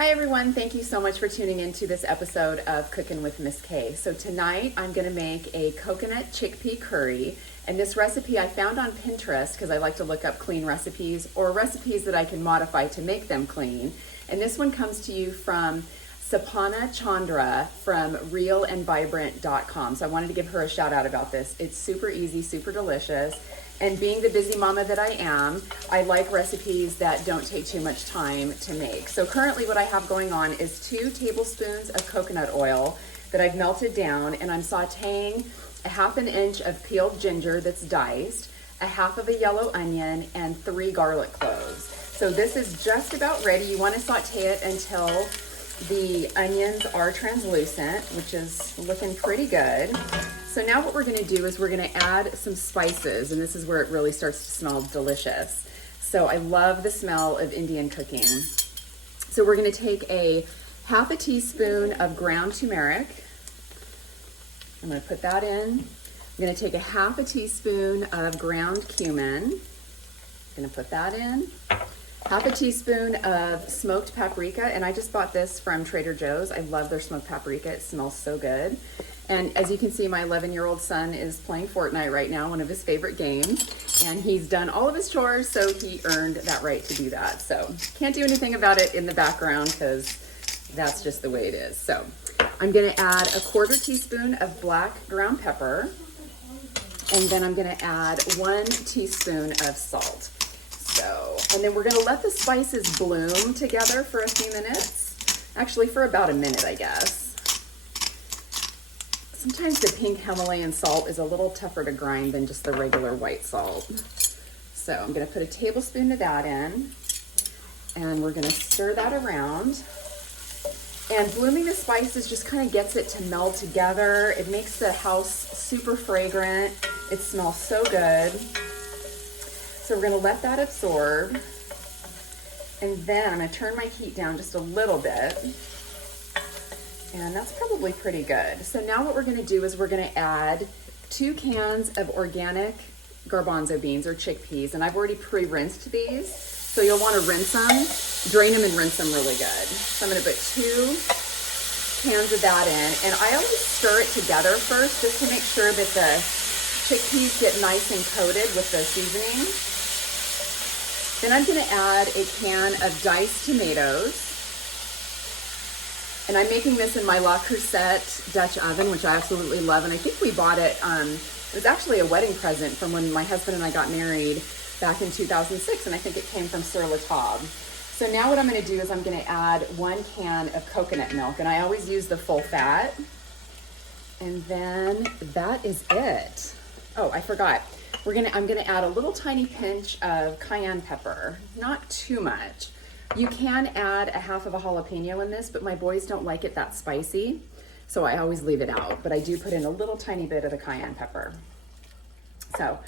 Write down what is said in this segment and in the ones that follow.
Hi everyone, thank you so much for tuning into this episode of Cooking with Miss K. So tonight I'm going to make a coconut chickpea curry, and this recipe I found on Pinterest because I like to look up clean recipes or recipes that I can modify to make them clean. And this one comes to you from Sapana Chandra from realandvibrant.com. So I wanted to give her a shout out about this. It's super easy, super delicious. And being the busy mama that I am, I like recipes that don't take too much time to make. So currently what I have going on is 2 tablespoons of coconut oil that I've melted down, and I'm sauteing a 1/2 inch of peeled ginger that's diced, a 1/2 of a yellow onion, and 3 garlic cloves. So this is just about ready. You want to saute it until the onions are translucent, which is looking pretty good. So now what we're gonna do is we're gonna add some spices, and this is where it really starts to smell delicious. So I love the smell of Indian cooking. So we're gonna take a 1/2 teaspoon of ground turmeric. I'm gonna put that in. I'm gonna take a 1/2 teaspoon of ground cumin. I'm gonna put that in. 1/2 teaspoon of smoked paprika, and I just bought this from Trader Joe's. I love their smoked paprika, it smells so good. And as you can see, my 11-year-old son is playing Fortnite right now, one of his favorite games, and he's done all of his chores, so he earned that right to do that. So can't do anything about it in the background because that's just the way it is. So I'm gonna add a 1/4 teaspoon of black ground pepper, and then I'm gonna add 1 teaspoon of salt. So, and then we're gonna let the spices bloom together for a few minutes. Actually, for about a minute, I guess. Sometimes the pink Himalayan salt is a little tougher to grind than just the regular white salt. So I'm gonna put a tablespoon of that in, and we're gonna stir that around. And blooming the spices just kind of gets it to meld together. It makes the house super fragrant. It smells so good. So we're gonna let that absorb. And then I'm gonna turn my heat down just a little bit. And that's probably pretty good. So now what we're gonna do is we're gonna add 2 cans of organic garbanzo beans or chickpeas. And I've already pre-rinsed these. So you'll wanna rinse them, drain them and rinse them really good. So I'm gonna put 2 cans of that in. And I always stir it together first just to make sure that the chickpeas get nice and coated with the seasoning. Then I'm gonna add a can of diced tomatoes. And I'm making this in my La Creuset Dutch oven, which I absolutely love. And I think we bought it, it was actually a wedding present from when my husband and I got married back in 2006. And I think it came from Sur La Table. So now what I'm gonna do is I'm gonna add 1 can of coconut milk. And I always use the full fat. And then that is it. Oh, I forgot. I'm gonna add a little tiny pinch of cayenne pepper, not too much. You can add a 1/2 of a jalapeno in this, but my boys don't like it that spicy, so I always leave it out. But I do put in a little tiny bit of the cayenne pepper. So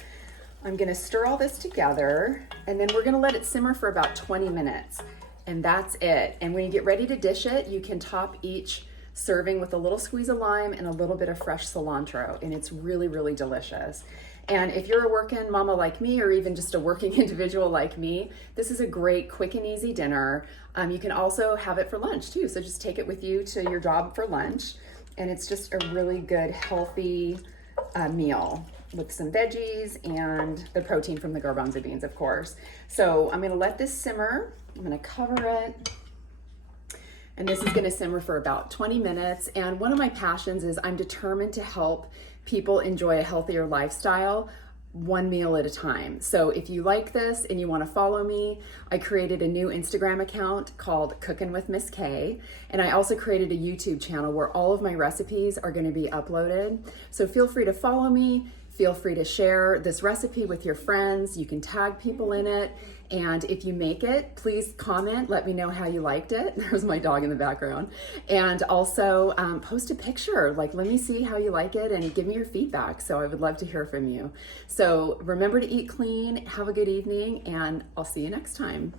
I'm gonna stir all this together, and then we're gonna let it simmer for about 20 minutes, and that's it. And when you get ready to dish it, you can top each serving with a little squeeze of lime and a little bit of fresh cilantro, and it's really, really delicious. And if you're a working mama like me, or even just a working individual like me, this is a great quick and easy dinner. You can also have it for lunch too. So just take it with you to your job for lunch. And it's just a really good, healthy meal with some veggies and the protein from the garbanzo beans, of course. So I'm gonna let this simmer. I'm gonna cover it. And this is gonna simmer for about 20 minutes. And one of my passions is I'm determined to help people enjoy a healthier lifestyle, one meal at a time. So if you like this and you wanna follow me, I created a new Instagram account called Cookin' with Miss K. And I also created a YouTube channel where all of my recipes are gonna be uploaded. So feel free to follow me. Feel free to share this recipe with your friends. You can tag people in it. And if you make it, please comment, let me know how you liked it. There's my dog in the background. And also post a picture, like let me see how you like it and give me your feedback. So I would love to hear from you. So remember to eat clean, have a good evening, and I'll see you next time.